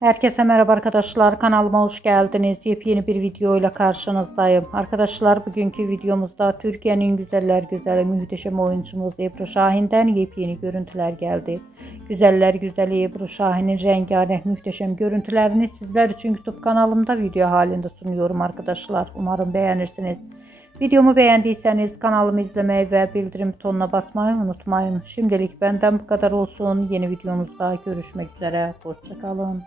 Herkese merhaba arkadaşlar. Kanalıma hoş geldiniz. Yepyeni bir video ile karşınızdayım. Arkadaşlar bugünkü videomuzda Türkiye'nin güzeller güzeli muhteşem oyuncumuz Ebru Şahin'den yepyeni görüntüler geldi. Güzeller güzeli Ebru Şahin'in rengarenk muhteşem görüntülerini sizler için YouTube kanalımda video halinde sunuyorum arkadaşlar. Umarım beğenirsiniz. Videomu beğendiyseniz kanalımı izlemeyi ve bildirim butonuna basmayı unutmayın. Şimdilik benden bu kadar olsun. Yeni videomuzda görüşmek üzere. Hoşça kalın.